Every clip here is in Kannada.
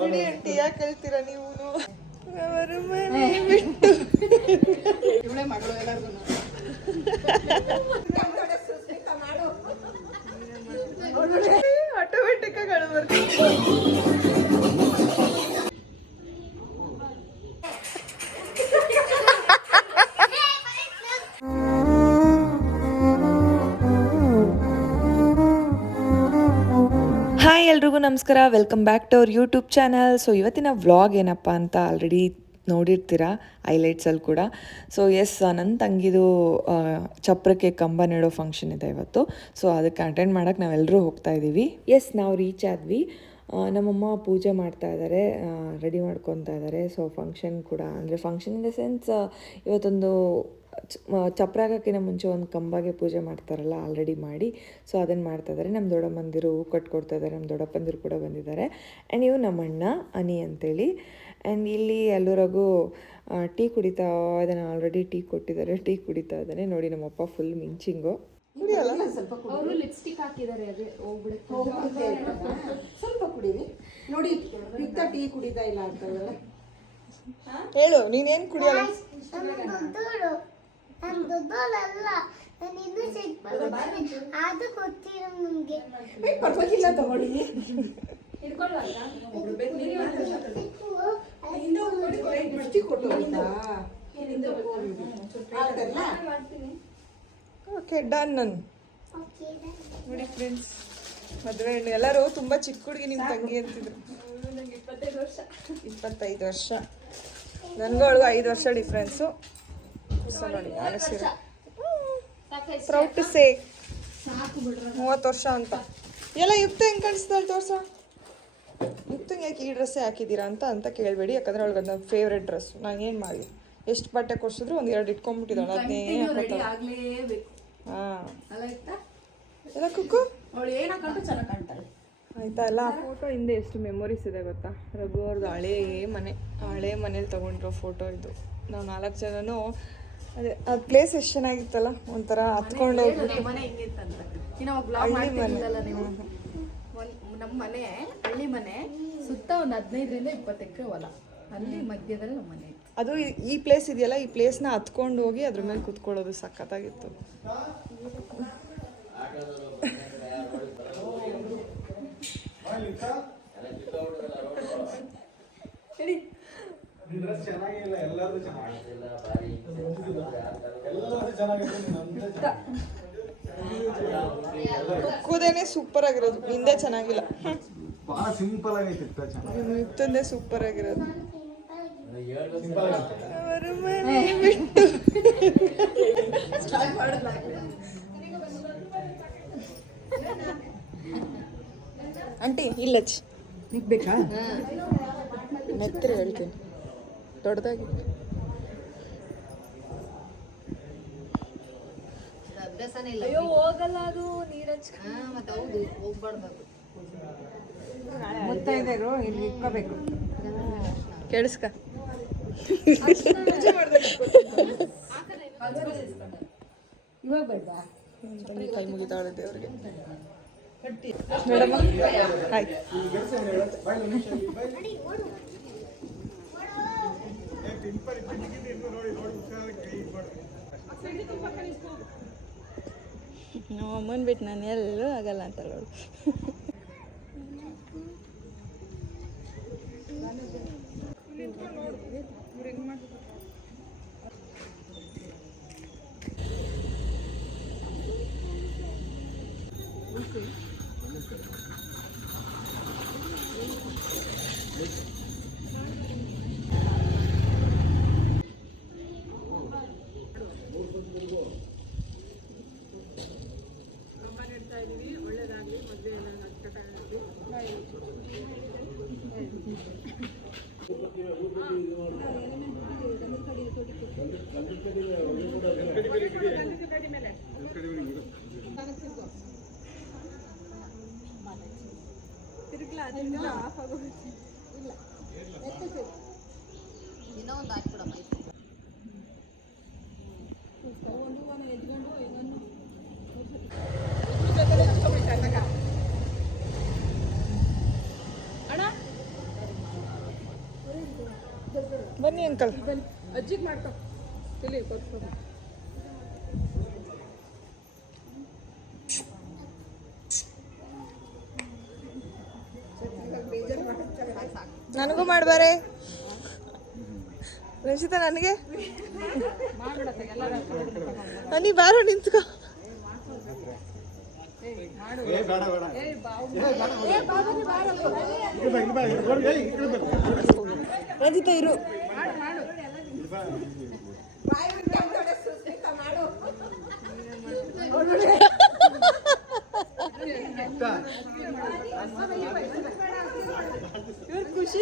ಬಿಡಿ ಆಂಟಿ, ಯಾಕೆ ಹೇಳ್ತೀರಾ ನೀವು? ಅವರ ಮನೆ ಬಿಟ್ಟು ಮಗಳು ಆಟೋಮೆಟಿಕ್ ಆಗಿ ಅಳು ಬರ್ತೀವಿ. ಹಾಯ್ ಎಲ್ರಿಗೂ ನಮಸ್ಕಾರ, welcome back to our YouTube channel. So ಇವತ್ತಿನ ವ್ಲಾಗ್ ಏನಪ್ಪ ಅಂತ ಆಲ್ರೆಡಿ ನೋಡಿರ್ತೀರ ಹೈಲೈಟ್ಸಲ್ಲಿ ಕೂಡ. ಸೊ ಎಸ್, ನನ್ನ ತಂಗಿದು ಚಪ್ರಕ್ಕೆ ಕಂಬ ನೆಡೋ ಫಂಕ್ಷನ್ ಇದೆ ಇವತ್ತು. ಸೊ ಅದಕ್ಕೆ ಅಟೆಂಡ್ ಮಾಡೋಕ್ಕೆ ನಾವೆಲ್ಲರೂ ಹೋಗ್ತಾ ಇದ್ದೀವಿ. ಎಸ್, ನಾವು ರೀಚ್ ಆದ್ವಿ. ನಮ್ಮಮ್ಮ ಪೂಜೆ ಮಾಡ್ತಾ ಇದ್ದಾರೆ, ರೆಡಿ ಮಾಡ್ಕೊತಾ ಇದ್ದಾರೆ. ಸೊ ಫಂಕ್ಷನ್ ಕೂಡ ಅಂದರೆ ಫಂಕ್ಷನ್ ಇನ್ ದ ಸೆನ್ಸ್ ಇವತ್ತೊಂದು ಚಪ್ರಾಗಕ್ಕಿಂತ ಮುಂಚೆ ಒಂದು ಕಂಬಗೆ ಪೂಜೆ ಮಾಡ್ತಾರಲ್ಲ, ಆಲ್ರೆಡಿ ಮಾಡಿ. ಸೊ ಅದನ್ನು ಮಾಡ್ತಾಯಿದ್ದಾರೆ. ನಮ್ಮ ದೊಡ್ಡಮ್ಮಂದಿರು ಹೂ ಕಟ್ಕೊಡ್ತಾ ಇದ್ದಾರೆ, ನಮ್ಮ ದೊಡ್ಡಪ್ಪಂದಿರು ಕೂಡ ಬಂದಿದ್ದಾರೆ. ಆ್ಯಂಡ್ ಇವು ನಮ್ಮ ಅಣ್ಣ ಅನಿ ಅಂತೇಳಿ. ಆ್ಯಂಡ್ ಇಲ್ಲಿ ಎಲ್ಲರಿಗೂ ಟೀ ಕುಡಿತಾ ಇದ್ದಾನೆ. ಆಲ್ರೆಡಿ ಟೀ ಕೊಟ್ಟಿದ್ದಾರೆ, ಟೀ ಕುಡಿತಾ ಇದ್ದಾನೆ. ನೋಡಿ ನಮ್ಮಪ್ಪ ಫುಲ್ ಮಿಂಚಿಂಗು. ಸ್ವಲ್ಪ ಲಿಪ್ಸ್ಟಿಕ್ ಹಾಕಿದ್ದಾರೆ, ಅದೇ ಹೋಗ್ಬಿಡುತ್ತೆ. ಸ್ವಲ್ಪ ಕುಡೀರಿ ನೋಡಿ, ಪಿತ್ತ ಟೀ ಕುಡಿತಾ ಇಲ್ಲ ಅಂತಲ್ಲ. ಹೇಳು, ನೀನೇನು ಕುಡಿಯಲ್ಲ? ಪರವಾಗಿಲ್ಲ, ತಗೊಳ್ಳಿ. Okay, done. ನಾನು ನೋಡಿ ಫ್ರೆಂಡ್ಸ್, ಮದುವೆ ಹೆಣ್ಣು ಎಲ್ಲರೂ ತುಂಬ ಚಿಕ್ಕ ಹುಡುಗಿ ನಿಮ್ಮ ತಂಗಿ ಅಂತಿದ್ರು. 25 ವರ್ಷ. ನನಗೂ ಅವಳಿಗೂ 5 ವರ್ಷ ಡಿಫ್ರೆನ್ಸು. ಸೊ ನೋಡಿ, ನಾನು ಸೀರೆ ಪ್ರೌಡ್ ಟು ಸೇ 30 ವರ್ಷ ಅಂತ. ಎಲ್ಲ ಯುಕ್ತ ಹೆಂಗೆ ಕಾಣಿಸ್ತಾಳೆ ತೋರ್ಸ. ಯುಕ್ತಂಗೆ ಯಾಕೆ ಈ ಡ್ರೆಸ್ಸೇ ಹಾಕಿದ್ದೀರಾ ಅಂತ ಕೇಳಬೇಡಿ, ಯಾಕಂದರೆ ಅವಳಿಗೆ ನನ್ನ ಫೇವ್ರೆಟ್ ಡ್ರೆಸ್ಸು. ನಾನು ಏನು ಮಾಡಲಿ, ಎಷ್ಟು ಬಟ್ಟೆ ಕೊಡಿಸಿದ್ರು 1-2 ಇಟ್ಕೊಂಡ್ಬಿಟ್ಟಿದ್ದಾಳೆ. ಅದನ್ನೇ ಹಾಂ ಎಲ್ಲ ಕುಕ್ಕು ಆಯ್ತಾ. ಎಲ್ಲ ಫೋಟೋ ಹಿಂದೆ ಎಷ್ಟು ಮೆಮೊರೀಸ್ ಇದೆ ಗೊತ್ತಾ. ರಘು ಅವ್ರದ್ದು ಹಳೇ ಮನೇಲಿ ತೊಗೊಂಡಿರೋ ಫೋಟೋ ಇದು. ನಾವು 4 ಜನನೂ ಅದೇ ಅದು ಪ್ಲೇಸ್ ಎಷ್ಟು ಚೆನ್ನಾಗಿತ್ತಲ್ಲ, ಒಂಥರ ಹತ್ಕೊಂಡು ಹೋಗ್ಬಿಟ್ಟು. ನಮ್ಮ ಮನೆ ಹಳ್ಳಿ ಮನೆ, ಸುತ್ತ ಒಂದು 15ರಿಂದ 20 ಎಕರೆ ಹೊಲ, ಅಲ್ಲಿ ಮಧ್ಯದಲ್ಲಿ ನಮ್ಮ ಮನೆ. ಅದು ಈ ಪ್ಲೇಸ್ ಇದೆಯಲ್ಲ, ಈ ಪ್ಲೇಸ್ನ ಹತ್ಕೊಂಡು ಹೋಗಿ ಅದ್ರ ಮೇಲೆ ಕುತ್ಕೊಳ್ಳೋದು ಸಖತ್ತಾಗಿತ್ತು. ಕೂದೇನೆ ಸೂಪರ್ ಆಗಿರೋದು, ಹಿಂದೆ ಚೆನ್ನಾಗಿಲ್ಲ. ಸಿಂಪಲ್ ಆಗೈತೆ, ಯುಕ್ತಂದೆ ಸೂಪರ್ ಆಗಿರೋದು. ಅವರ ಮನೆ ಬಿಟ್ಟು ಆಂಟಿ ಇಲ್ಲಚ್ ಬೇಕಾ? ನೆತ್ತರಿ ಹೇಳ್ತೀನಿ, ದೊಡ್ಡದಾಗಿ. ಅಯ್ಯೋ ಹೋಗಲ್ಲ ಅದು, ನೀರಚ್ಚ. ಮತ್ತೆ ಹೌದು, ಹೋಗ್ಬಾರ್ದು. ಮುತ್ತೈದರು ಇಲ್ಲಿ ಇಟ್ಕೋಬೇಕು. ಕೇಳಿಸ್ಕ. ಇವಾಗ ಬೇಡ, ಕೈ ಮುಗಿತಾಳೆ ದೇವ್ರಿಗೆ. Madam hi. ನಮ್ಮ ಅಮ್ಮನ ಬಿಟ್ಟು ನಾನು ಎಲ್ಲರೂ ಆಗಲ್ಲ ಅಂತ ಹೇಳೋಳು. ಒಳ್ಳೆದಾಗಲಿ, ಮದುವೆ ಎಲ್ಲ ಅಚ್ಚುಕಟ್ಟಾಗಲಿ. ತಿರುಗ್ಲಾ ಅದರಿಂದ ಆಫ್ ಆಗೋಗುತ್ತೆ. ಇಲ್ಲ ಇನ್ನೂ ಒಂದು ಹಾಕ್ಬಿಡಮ್ಮ. ಒಂದು ಎದ್ಕೊಂಡು ಇನ್ನೊಂದು ಬನ್ನಿ ಅಂಕಲ್. ಅಜ್ಜಿಗೆ ಮಾಡ್ಕೊ ಇಲ್ಲಿ ಕೊಟ್ಕೊಂಡು ನನಗೂ ಮಾಡ್ಬಾರೆ ರಚಿತಾ, ನನಗೆ ನೀ ಬಾರೋ ನಿಂತ್ಕೋ. ರಚಿತಾ ಇರು. ಖುಷಿ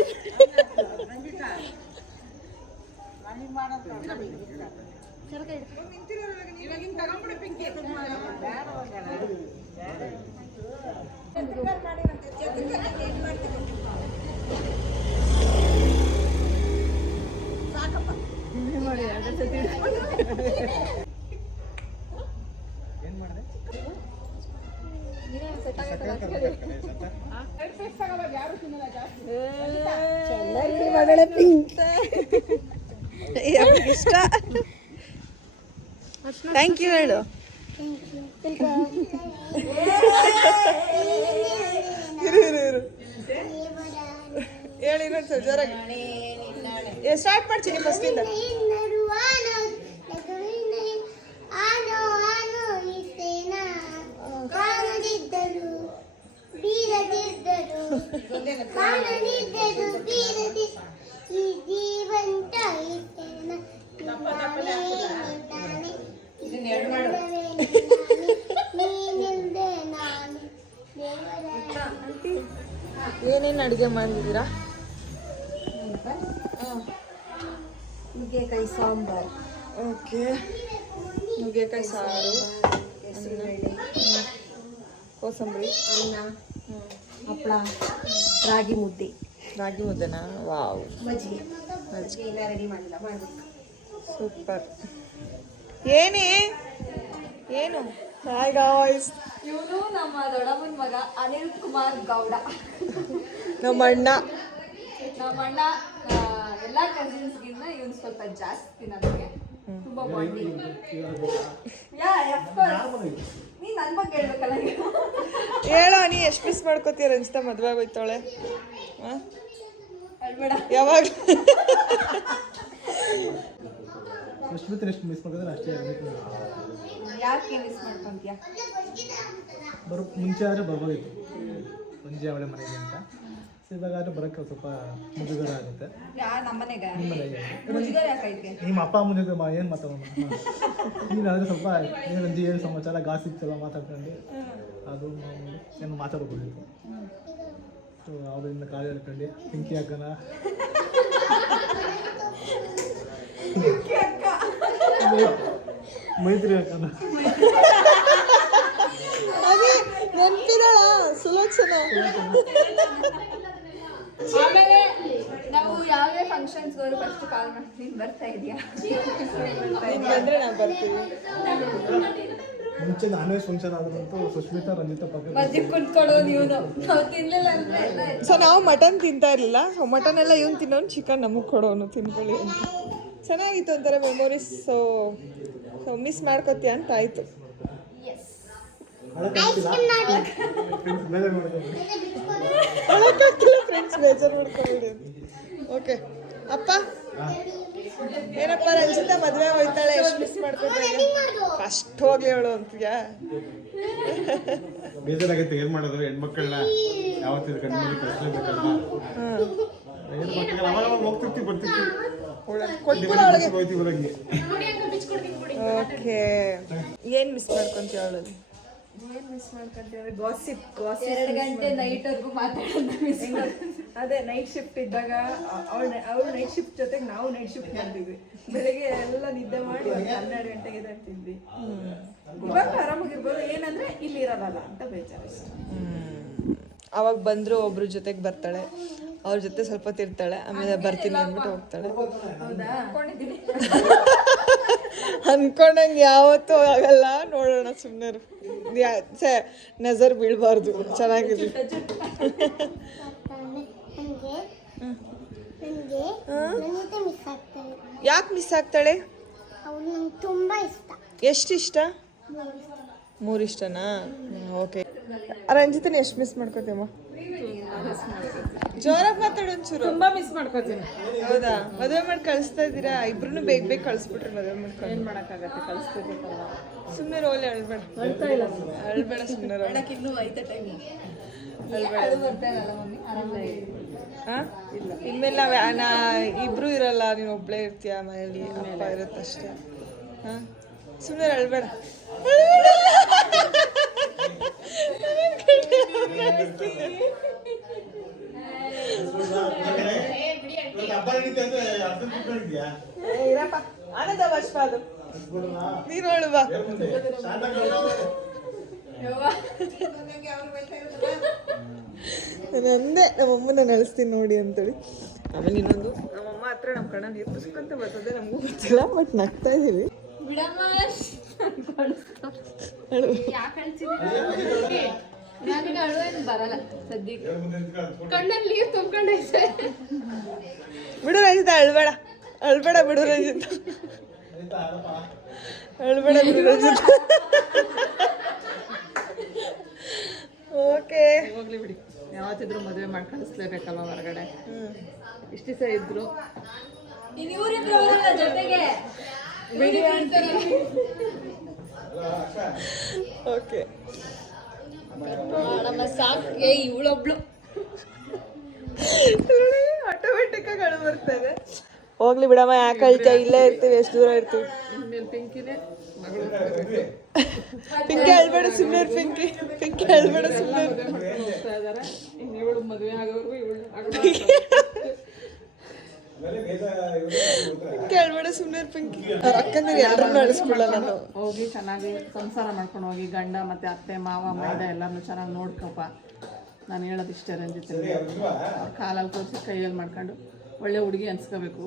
ಇಷ್ಟ. ಥ್ಯಾಂಕ್ ಯು ಹೇಳು. ಇರು ಹೇಳಿ ಇನ್ನೊಂದು ಜೋರಾಗಿ ಸ್ಟಾರ್ಟ್ ಮಾಡ್ತೀನಿ ಫಸ್ಟಿಂದ. ಏನೇನು ಅಡುಗೆ ಮಾಡಿದ್ದೀರಾ? ನುಗ್ಗೆಕಾಯಿ ಸಾಂಬಾರು, ಓಕೆ, ನುಗ್ಗೆಕಾಯಿ ಸಾರು, ಕೋಸಂಬರಿ, ಅನ್ನ, ಹಪ್ಪಳ, ರಾಗಿ ಮುದ್ದೆ, ರಾಗಿ ಮುದ್ದೆನಾ? ವಾವ್, ಮಜ್ಜಿಗೆ ಎಲ್ಲ ರೆಡಿ ಮಾಡಿಲ್ಲ, ಮಾಡಬೇಕು. ಸೂಪರ್. ಏನು ಹಾಯ್ ಗಾಯ್ಸ್, ಇವನು ನಮ್ಮ ದೊಡ್ಡಮ್ಮನ ಮಗ ಅನಿಲ್ ಕುಮಾರ್ ಗೌಡ. ನಮ್ಮ ಅಣ್ಣ ಎಲ್ಲ ಕಸಿನ್ಸ್ಗಿಂತ ಇವನು ಸ್ವಲ್ಪ ಜಾಸ್ತಿ ನನಗೆ ತುಂಬಾ ಬಾಂಡಿಂಗ್. ನೀ ನನ್ನ ಬಗ್ಗೆ ಹೇಳ್ಬೇಕಲ್ಲ. ಹೇಳೋ, ನೀ ಎಷ್ಟು ಮಿಸ್ ಮಾಡ್ಕೋತೀಯ ರಂಜಿತಾ? ಮದುವೆ ಆಗೋಯ್ತಾಳೆ. ಹೇಳ್ಬೇಡ. ಯಾವಾಗ ಸುಷ್ಮಿತ್ ಎಷ್ಟು ಮಿಸ್ ಮಾಡಿದ್ರೆ ಅಷ್ಟೇ. ಯಾಕೆ ಮಿಸ್ ಮಾಡ್ಕೊಂತೀಯ? ಮುಂಚೆ ಆದರೆ ಬರ್ಬೋದಿತ್ತು, ಸಂಜೆ ಅವಳೆ ಮನೆಗೆ ಅಂತ. ಸೊ ಇವಾಗ ಆದರೆ ಬರೋಕ್ಕೆ ಸ್ವಲ್ಪ ಮುಜುಗರ ಆಗುತ್ತೆ. ನಮ್ಮನೆಗೆ ನಿಮ್ಮ ಮನೆಗೆ ಮುಜುಗರ ಯಾಕೈತೆ? ನಿಮ್ಮ ಅಪ್ಪ ಅಮ್ಮನ ಜೊತೆ ಏನು ಮಾತಾಡೋಣ. ನೀನಾದರೆ ಸ್ವಲ್ಪ ಏನಂದು ಏನು ಸಮಾಚಾರ ಗಾಸಿಪ್ಸೆಲ್ಲ ಮಾತಾಡ್ಕೊಂಡು ಅದು ಏನು ಮಾತಾಡ್ಬೋದಿತ್ತು. ಸೊ ಅವರಿಂದ ಕಾಲು ಹೇಳ್ಕೊಂಡು ಪಿಂಕಿ ಅಕ್ಕನ ಮೈತ್ರಿ ಅಕ್ಕನ ನೆನಪಿದಾಳ ಸುಲೋಚನ. ಆಮೇಲೆ ನಾವು ಯಾವುದೇ ಫಂಕ್ಷನ್ಸ್ ಹೋದ್ರೆ ಫಸ್ಟ್ ಕಾಲ್ ಮಾಡ್ತೀನಿ, ಬರ್ತಾ ಇದೆಯಾ ನೀನು ಬಂದರೆ ನಾವು ಬರ್ತೀವಿ. ಮುಂಚೆ ನಾನ್ ವೆಜ್ ಫಂಕ್ಷನ್ ಆದ್ರಂತೂ ಸುಷ್ಮಿತಾ ರಂಜಿತಾ ಪಕ್ಕ ಮಧ್ಯೆ ಕುತ್ಕೊಳ್ಳೋದು ಇವನು. ನಾವು ತಿನ್ಲಿಲ್ಲ ಅಂದ್ರೆ ಎಲ್ಲ ಸೊ ನಾವು ಮಟನ್ ತಿಂತಾ ಇರಲಿಲ್ಲ. ಸೊ ಮಟನ್ ಎಲ್ಲ ಇವನು ತಿನ್ನೋನು, ಚಿಕನ್ ನಮಗೆ ಕೊಡೋನು ತಿನ್ಕೊಳ್ಳಿ ಅಂತ. ಚೆನ್ನಾಗಿತ್ತು ಒಂಥರ ಮೆಮೊರೀಸ್. ಸೊ ಮಿಸ್ ಮಾಡ್ಕೋತೀಯ ಅಂತ ಆಯಿತು. ಫ್ರೆಂಡ್ಸ್ ಬೇಜಾರು ಮಾಡ್ಕೊಬಿಡಿ. ಓಕೆ ಅಪ್ಪ, ಏನಪ್ಪ ರಂಜಿತಾ ಮದುವೆ ಹೋಯ್ತಾಳೆ, ಎಷ್ಟು ಮಿಸ್ ಮಾಡ್ಕೊತಾಳೆ? ಫಸ್ಟ್ ಹೋಗ್ಲಿ ಹೇಳು ಅಂತೀಯಾ? ಬೇಜಾರಾಗೈತೆ. ಏನು ಮಾಡೋದು, ಹೆಣ್ಮಕ್ಳನ್ನ ಯಾವತ್ತಿದ್ರು ಗಂಡು ಮನೆ ಕಳಿಸ್ಲೇಬೇಕಲ್ಲ. ಹೆಣ್ಮಕ್ಳಿಗೆ ಅವಾಗ ಹೋಗ್ತಿರ್ತೀವಿ ಬರ್ತಿರ್ತೀವಿ. ಓಕೆ, ಏನು ಮಿಸ್ ಮಾಡ್ಕೊಂತೀವಿ ಅವಳಲ್ಲಿ? ಏನು ಮಿಸ್ ಮಾಡ್ಕೊಂತೀವಿ? ಗಾಸಿಪ್ 2 ಗಂಟೆ ನೈಟ್ವರೆಗೂ ಮಾತಾಡೋದು ಮಿಸ್. ಅದೇ ನೈಟ್ ಶಿಫ್ಟ್ ಇದ್ದಾಗ ಅವಳು ನೈಟ್ ಶಿಫ್ಟ್ ಜೊತೆಗೆ ನಾವು ನೈಟ್ ಶಿಫ್ಟ್ ಮಾಡ್ತಿದ್ವಿ. ಬೆಳಗ್ಗೆ ಎಲ್ಲ ನಿದ್ದೆ ಮಾಡಿ 12 ಗಂಟೆಗೆ ಎದ್ದೇಳ್ತಿದ್ವಿ. ಇವಾಗ ಆರಾಮಾಗಿರ್ಬೋದು, ಏನಂದ್ರೆ ಇಲ್ಲಿ ಇರೋದಲ್ಲ ಅಂತ ಬೇಜಾರು. ಅವಾಗ ಬಂದರೂ ಒಬ್ರ ಜೊತೆಗೆ ಬರ್ತಾಳೆ, ಅವ್ರ ಜೊತೆ ಸ್ವಲ್ಪ ಹೊತ್ತು ಇರ್ತಾಳೆ, ಆಮೇಲೆ ಬರ್ತೀನಿ ಅಂದ್ಬಿಟ್ಟು ಹೋಗ್ತಾಳೆ. ಅನ್ಕೊಂಡಂಗೆ ಯಾವತ್ತೂ ಆಗಲ್ಲ, ನೋಡೋಣ ಸುಮ್ಮನೆ ನಜರ್ ಬೀಳಬಾರ್ದು, ಚೆನ್ನಾಗಿರ್ಲಿ. ಯಾಕೆ ಮಿಸ್ ಆಗ್ತಾಳೆ? ತುಂಬಾ ಇಷ್ಟ. ಎಷ್ಟು ಇಷ್ಟ? 3 ಇಷ್ಟನಾ? ಓಕೆ. ರಂಜಿತನ ಎಷ್ಟು ಮಿಸ್ ಮಾಡ್ಕೋತೀಯಮ್ಮ? ಜೋರಾಗಿ ಮಾತಾಡು ಒಂಚೂರು. ತುಂಬಾ ಮಿಸ್ ಮಾಡ್ಕೋತೀನಿ. ಹೌದಾ? ಮದುವೆ ಮಾಡಿ ಕಳಿಸ್ತಾ ಇದ್ದೀರಾ? ಇಬ್ರು ಬೇಗ ಬೇಗ ಕಳಿಸ್ಬಿಟ್ರೆ ಮದುವೆ ಮಾಡ್ಕೊಂಡು ಏನ್ ಮಾಡಕ್ಕಾಗತ್ತೆ, ಕಳಿಸ್ತಿರ್ಬೇಕಲ್ಲ. ಸುಮ್ಮನೆ ರೋಲ್ ಅಳ್ಬೇಡ, ಅಳ್ತಾ ಇಲ್ಲ ಅಳ್ಬೇಡ ಸುಮ್ಮನೆ ರೋಲ್. ಇನ್ಮೇಲೆ ಇಬ್ರು ಇರಲ್ಲ, ನೀನು ಒಬ್ಳೇ ಇರ್ತೀಯ ಮನೇಲಿ, ಅಪ್ಪ ಇರುತ್ತಷ್ಟೇ. ಹಾಂ, ಸುಮ್ಮನೆ ಅಳ್ಬೇಡ. ಇರಪ್ಪ, ಆನಂದ ವರ್ಷ ಅದು ನೀನು ಅಳುವ. ನಾನು ಅಂದೆ ನಮ್ಮಮ್ಮನ ಅಳಿಸ್ತೀನಿ ನೋಡಿ ಅಂತೇಳಿ. ಆಮೇಲೆ ಇನ್ನೊಂದು, ನಮ್ಮಮ್ಮ ಹತ್ರ ನಮ್ಮ ಕಣ್ಣ ನೀರು ಪುಸ್ಕಂತ ಬರ್ತದೆ, ನಮಗೂ ಗೊತ್ತಿಲ್ಲ, ಬಟ್ ನಗ್ತಾ ಇದ್ದೀವಿ. ನನಗೆ ಅಳುವೇನು ಬರಲ್ಲ ಸದ್ಯಕ್ಕೆ, ಕಣ್ಣಲ್ಲಿ ನೀರು ತುಂಬ್ಕೊಂಡೈತೆ. ಬಿಡು ರಂಜಿತ, ಅಳ್ಬೇಡ ಅಳ್ಬೇಡ, ಬಿಡು ರಂಜಿತ, ಅಳ್ಬೇಡ ಬಿಡು ರಂಜಿತ. ಓಕೆ, ಹೋಗ್ಲಿ ಬಿಡಿ, ಯಾವತ್ತಿದ್ರು ಮದುವೆ ಮಾಡಿ ಕಳಿಸ್ಲೇಬೇಕಲ್ವ ಹೊರಗಡೆ. ಇಷ್ಟು ದಿವಸ ಇದ್ರು ಜೊತೆಗೆ ಓಕೆ. ಸಾಕು, ಇವಳೊಬ್ಳು ಆಟೋಮೆಟಿಕ್ ಆಗಿ ಅಳು ಬರ್ತದೆ. ಹೋಗ್ಲಿ ಬಿಡಮ್ಮ, ಯಾಕೆ ಅಳ್ತೀಯ? ಇಲ್ಲೇ ಇರ್ತೀವಿ, ಎಷ್ಟು ದೂರ ಇರ್ತೀವಿ. ಇನ್ಮೇಲೆ ಪಿಂಕಿನೇ ಮಗಳು ಪಿಂಕಿ ಅಳ್ಬೇಡ ಸುಮ್ಮನೆ, ಪಿಂಕಿ ಪಿಂಕಿ ಅಳ್ಬೇಡ ಸುಮ್ಮನೆ. ಹೋಗ್ತಾ ಇದಾರೆ. ಇನ್ನು ಇವಳು ಮದುವೆ ಆಗೋವರೆಗೂ ಇವಳು ಪಿಂಕಿ ಅಳ್ಬೇಡ ಸುಮ್ಮನೆ, ಪಿಂಕಿ. ಅವ್ರ ಅಕ್ಕಂದಿರು ಎಲ್ಲರನ್ನೂ ಅಳಿಸ್ಬಿಡಲ್ಲ ನಾನು. ಹೋಗಿ ಚೆನ್ನಾಗಿ ಸಂಸಾರ ಮಾಡ್ಕೊಂಡು ಹೋಗಿ, ಗಂಡ ಮತ್ತೆ ಅತ್ತೆ ಮಾವ ಮೈದ ಎಲ್ಲರನ್ನೂ ಚೆನ್ನಾಗಿ ನೋಡ್ಕೊಪ್ಪ. ನಾನು ಹೇಳೋದು ಇಷ್ಟೇ ರಂಜಿತ್, ಅವ್ರ ಕಾಲಲ್ಲಿ ತೋರಿಸಿ ಕೈಯಲ್ಲಿ ಮಾಡ್ಕೊಂಡು ಒಳ್ಳೆ ಹುಡುಗಿ ಅನ್ಸ್ಕೋಬೇಕು.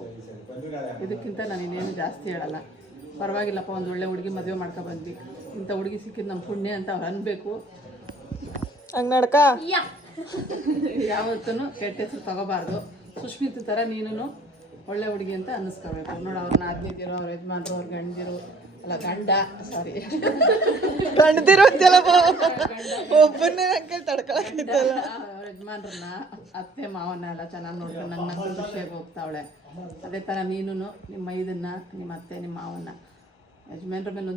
ಇದಕ್ಕಿಂತ ನಾನು ಇನ್ನೇನು ಜಾಸ್ತಿ ಹೇಳಲ್ಲ. ಪರವಾಗಿಲ್ಲಪ್ಪ, ಒಂದು ಒಳ್ಳೆ ಹುಡುಗಿ ಮದುವೆ ಮಾಡ್ಕೊಬಂದ್ವಿ, ಇಂಥ ಹುಡುಗಿ ಸಿಕ್ಕಿದ್ದು ನಮ್ಮ ಪುಣ್ಯ ಅಂತ ಅವ್ರು ಅನ್ಬೇಕು. ಹಂಗೆ ನಡ್ಕ ಯಾವತ್ತೂ ಕೆಟ್ಟ ಹೆಸರು ತಗೋಬಾರ್ದು. ಸುಷ್ಮಿತ್ ಥರ ನೀನು ಒಳ್ಳೆ ಹುಡುಗಿ ಅಂತ ಅನ್ನಿಸ್ಕೋಬೇಕು. ನೋಡು, ಅವ್ರನ್ನ ಆದ್ನಿದಿರೋ, ಅವ್ರ ಯಜಮಾನ್ರು, ಅವ್ರ ಗಂಡಿರು, ಅಲ್ಲ ಗಂಡ, ಸಾರಿ ಗಂಡದಿರೋ ಒಬ್ಬನ್ನೇ ನಂಗೆ ತಡ್ಕೊಳಕ್ಕಿತ್ತಲ್ಲ. ಅವ್ರ ಯಜಮಾನ್ರನ್ನ, ಅತ್ತೆ ಮಾವನ್ನ ಎಲ್ಲ ಚೆನ್ನಾಗಿ ನೋಡ್ಕೊಂಡು ನನ್ನ ಮಕ್ಕಳು ಖುಷಿಯಾಗಿ ಹೋಗ್ತಾವಳೆ. ಅದೇ ಥರ ನೀನು ನಿಮ್ಮ ಇದನ್ನ, ನಿಮ್ಮ ಅತ್ತೆ, ನಿಮ್ಮ ಮಾವನ್ನ, ಯಜಮಾನ್ರ ಮೇಲೆ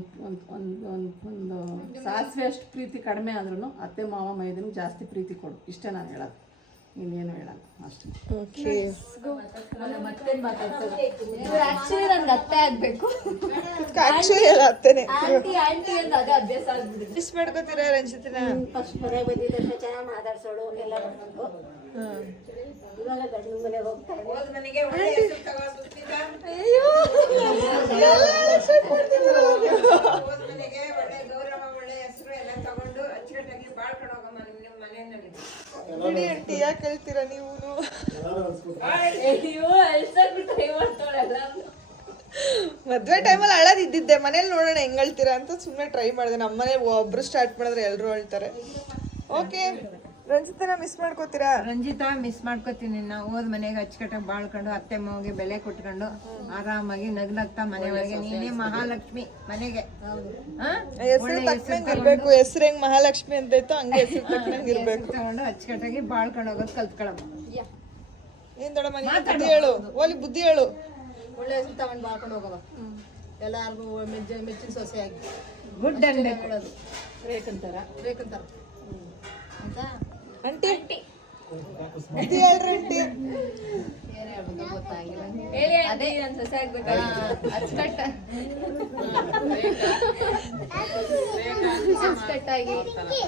ಒಂದು ಸಾಸಿವೆ ಅಷ್ಟು ಪ್ರೀತಿ ಕಡಿಮೆ ಆದ್ರೂ ಅತ್ತೆ ಮಾವ ಮೈದನಿಗೆ ಜಾಸ್ತಿ ಪ್ರೀತಿ ಕೊಡು. ಇಷ್ಟೇ ನಾನು ಹೇಳೋದು, ಇನ್ನೇನು ಹೇಳಲ್ಲ ಅಷ್ಟೇ. ಓಕೆ, ಮತ್ತೇನು ಮಾತಾಡ್ತಾರೆ? ಇವ್ರು ಆ್ಯಕ್ಚುಲಿ ನನ್ಗೆ ಅತ್ತೆ ಆಗಬೇಕು. ಆ್ಯಕ್ಚುಲಿ ಎಲ್ಲ ಅತ್ತೇನೆ. ಆಂಟಿ ಅಂತ ಅದೇ ಅಭ್ಯಾಸ ಆಗ್ಬಿಟ್ಟಿದೆ. ಮಿಸ್ ಮಾಡ್ಕೋತೀರಾ ರಂಜಿತನ? ಫಸ್ಟ್ ಮನೆಗೆ ಬಂದಿದ್ದ ತಕ್ಷಣ ಚೆನ್ನಾಗಿ ಮಾತಾಡ್ಸೋಳು ಎಲ್ಲ ಮಾಡ್ಕೊಂಡು. ಇವಾಗ ಗಂಡನ ಮನೆಗೆ ಹೋಗ್ತಾರೆ. ಅಯ್ಯೋ, ಮನೆಗೆ ಒಳ್ಳೆ ಗೌರವ, ಒಳ್ಳೆ ಹೆಸರು ಎಲ್ಲ ತಗೊಂಡು ಅಚ್ಚುಕಟ್ಟಾಗಿ ಬಾಳ್ಕೊಂಡು ಹೋಗಮ್ಮ ನಿಮ್ಮ ಮನೆಯಲ್ಲಿ. ಬಿಡಿ ಆಂಟಿ, ಯಾಕೆ ಹೇಳ್ತೀರಾ ನೀವು? ಮದ್ವೆ ಟೈಮಲ್ಲಿ ಅಳೋದು ಇದ್ದಿದ್ದೆ, ಮನೇಲಿ ನೋಡೋಣ ಹೆಂಗ್ ಅಳ್ತೀರಾ ಅಂತ ಸುಮ್ಮನೆ ಟ್ರೈ ಮಾಡಿದೆ. ನಮ್ಮನೆ ಒಬ್ರು ಸ್ಟಾರ್ಟ್ ಮಾಡಿದ್ರೆ ಎಲ್ಲರೂ ಅಳ್ತಾರೆ. ಓಕೆ, ರಂಜಿತನ ಮಿಸ್ ಮಾಡ್ಕೋತೀರಾ? ರಂಜಿತಾ ಮಿಸ್ ಮಾಡ್ಕೋತೀನಿ. ನಾವು ಹೋದ ಮನೆಗೆ ಅಚ್ಚುಕಟ್ಟಾಗಿ ಬಾಳ್ಕೊಂಡು ಅತ್ತೆ ಮಾವಿಗೆ ಬೆಲೆ ಕೊಟ್ಕೊಂಡು ಆರಾಮಾಗಿ ನಗ್ನಗ್ತಾ ಮನೆ ಒಳಗೆ ನೀನೇ ಮಹಾಲಕ್ಷ್ಮಿ ಮನೆಗೆ. ಹೆಸರು ತಕ್ಕಂಗೆ ಇರ್ಬೇಕು. ಹೆಸರು ಹೆಂಗ್ ಮಹಾಲಕ್ಷ್ಮಿ ಅಂತ ಇತ್ತು ಹಂಗೆ ಹೆಸರು ತಕ್ಕಂಗೆ ಇರ್ಬೇಕು. ತಗೊಂಡು ಅಚ್ಚುಕಟ್ಟಾಗಿ ಬಾಳ್ಕೊಂಡು ಹೋಗೋದು ಕಲ್ತ್ಕೊಳಮ್ಮ. ಏನ್ ದೊಡ್ಡಮ್ಮ, ನೀನು ಬುದ್ಧಿ ಹೇಳು, ಓಲಿ ಬುದ್ಧಿ ಹೇಳು. ಒಳ್ಳೆ ಹೆಸರು ತಗೊಂಡು ಬಾಳ್ಕೊಂಡು ಹೋಗವ, ಎಲ್ಲಾರ್ಗು ಮೆಚ್ಚಿನ ಸೊಸೆಯಾಗಿ ಗುಡ್ ಅನ್ಬೇಕು. ಬೇಕಂತಾರ ಬೇಕಂತಾರ ಅಂತ ಆಂಟಿ ಬುದ್ಧಿ ಹೇಳ್ರಿ ಆಂಟಿ. ಏನ್ ಹೇಳ್ಬೇಕು ಗೊತ್ತಾಗಿಲ್ಲ. ಅದೇ ನನ್ನ ಸೊಸೆ ಆಗ್ಬೇಕು. ಅಚ್ಚುಕಟ್ಟಾಗಿ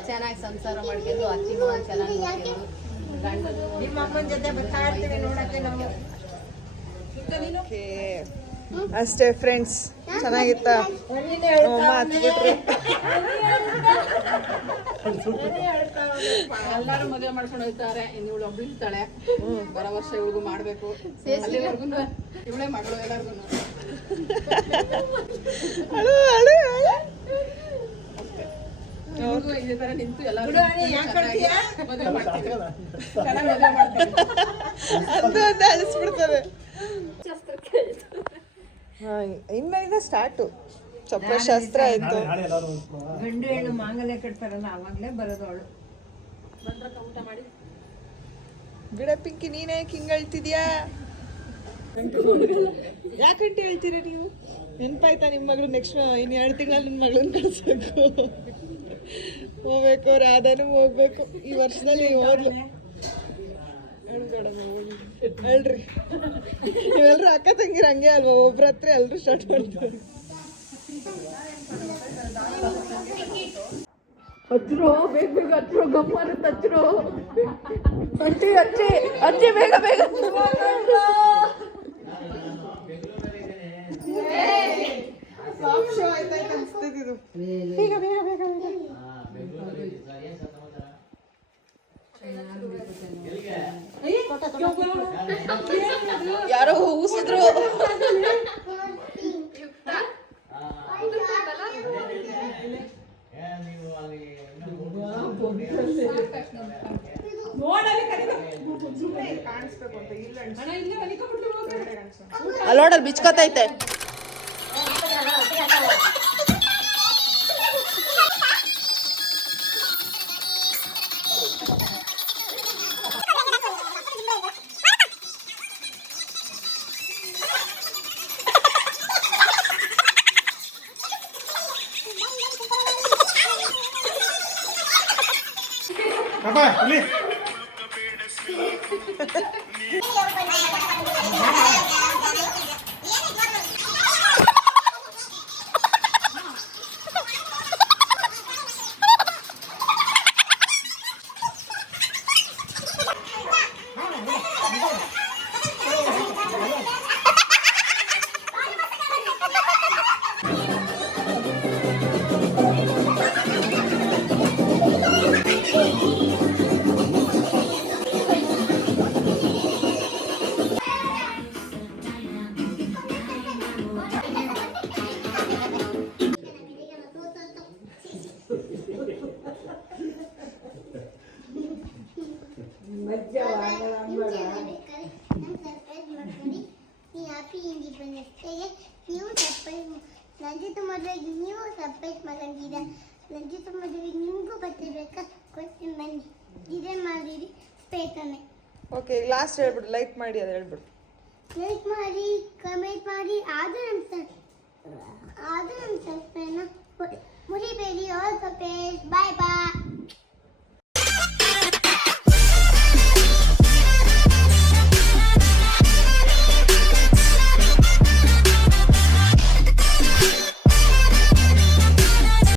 ಚೆನ್ನಾಗಿ ಸಂಸಾರ ಮಾಡ್ಕೊಂಡು ಅತ್ತಿ ಮಾವ ಚೆನ್ನಾಗಿ ನೋಡ್ಕೊಂಡು ಗಂಡನು ನಿಮ್ಮ ಅಮ್ಮನ ಜೊತೆ ಬರ್ತಾ ಇರ್ತೀವಿ ನೋಡಕ್ಕೆ ನಾವು. ಓಕೆ, ಅಷ್ಟೇ ಫ್ರೆಂಡ್ಸ್. ಚೆನ್ನಾಗಿತ್ತಾ? ನಮ್ಮಮ್ಮ ಹತ್ಬಿಟ್ರು. ಎಲ್ಲರೂ ಮದುವೆ ಮಾಡ್ಕೊಂಡು ಹೋಗ್ತಾರೆ. ಇನ್ನು ಇವಳು ಒಬ್ಳು ಇರ್ತಾಳೆ, ಬರೋ ವರ್ಷ ಇವಳಿಗೂ ಮಾಡ್ಬೇಕು. ಅಲ್ಲಿವರೆಗೂ ಇವಳೇ ಮಗಳು ಎಲ್ಲರಿಗೂ. ಇವ್ರಿಗೂ ಇದೇ ತರ ನಿಂತು ಎಲ್ಲರೂ ಮದುವೆ ಮಾಡ್ತೀವಿ. ಚೆನ್ನಾಗಿ ಮದುವೆ ಮಾಡ್ತೀವಿ. ಅದು ಅಳಿಸ್ಬಿಡ್ತಾರೆ. ಇನ್ಮೇಲಿಂದ ಸ್ಟಾರ್ಟು ಚಪ್ರ ಶಾಸ್ತ್ರ ಆಯ್ತು. ನಾಳೆ ಎಲ್ಲರೂ ಹೊರಡ್ಬಿಡುವ. ಗಂಡು ಹೆಣ್ಣು ಮಾಂಗಲ್ಯ ಕಟ್ತಾರಲ್ಲ ಅವಾಗಲೇ ಬರೋದು ಅವಳು. ಊಟ ಮಾಡಿ ಬಿಡ ಪಿಂಕಿ, ನೀನೇ ಹಿಂಗೆ ಹೇಳ್ತಿದ್ಯಾ? ಯಾಕಂತ ಹೇಳ್ತೀರಾ ನೀವು? ನೆನಪಾಯ್ತಾ ನಿಮ್ಮ ಮಗಳು? ನೆಕ್ಸ್ಟ್ ಇನ್ನು 2 ತಿಂಗಳಲ್ಲಿ ನಿಮ್ಮ ಮಗಳನ್ನ ಕಳ್ಸಬೇಕು. ಹೋಗ್ಬೇಕು, ರಾಧಾನು ಹೋಗ್ಬೇಕು. ಈ ವರ್ಷದಲ್ಲಿ ಹೋದ್ಲು. ಹೇಳ್ರಿ, ನೀವೆಲ್ಲರೂ ಅಕ್ಕ ತಂಗಿರ ಹಂಗೆ ಅಲ್ವಾ? ಒಬ್ರ ಹತ್ರ ಎಲ್ಲರೂ ಸ್ಟಾರ್ಟ್ ಮಾಡ್ತಾರೆ. ಹಚ್ರು, ಬೇಗ ಬೇಗ ಹಚ್ರು, ಗಮ್ಮನ ಹಚ್ರು. ಅಜ್ಜಿ ಅಜ್ಜಿ ಅಜ್ಜಿ, ಬೇಗ ಬೇಗ. ಯಾರೋ ಊಸಿದ್ರು. ಅಲ್ಲೋಡಲ್ಲಿ ಬಿಚ್ಕೊತೈತೆ. ಅಪ್ಪ ಇಲ್ಲಿ ಹ್ಯಾಪಿ ಇಂಡಿಪೆಂಡೆನ್ಸ್ ಡೇಗೆ ನೀವು ಸರ್ಪ್ರೈಸ್ ನನ್ನ ಜೊತೆ ಮದುವೆಗೆ ನೀವು ಸರ್ಪ್ರೈಸ್ ಮಾಡಂಗಿದ್ದೀರ. ನನ್ನ ಜೊತೆ ಮದುವೆಗೆ ನಿಮಗೂ ಬರ್ತಿರ್ಬೇಕಾ? ಕೊಡ್ತೀನಿ ಬನ್ನಿ. ಇದೇ ಮಾಡಿರಿ ಸ್ಪೇಟನೆ. ಓಕೆ, ಲಾಸ್ಟ್ ಹೇಳ್ಬಿಡು. ಲೈಕ್ ಮಾಡಿ ಅದು ಹೇಳ್ಬಿಡು. ಲೈಕ್ ಮಾಡಿ, ಕಮೆಂಟ್ ಮಾಡಿ. ಆದರೂ ನಮ್ಮ ಸಬ್ಸ್ಕ್ರೈಬ್ನ ಮುರಿಬೇಡಿ. All the best. Bye bye.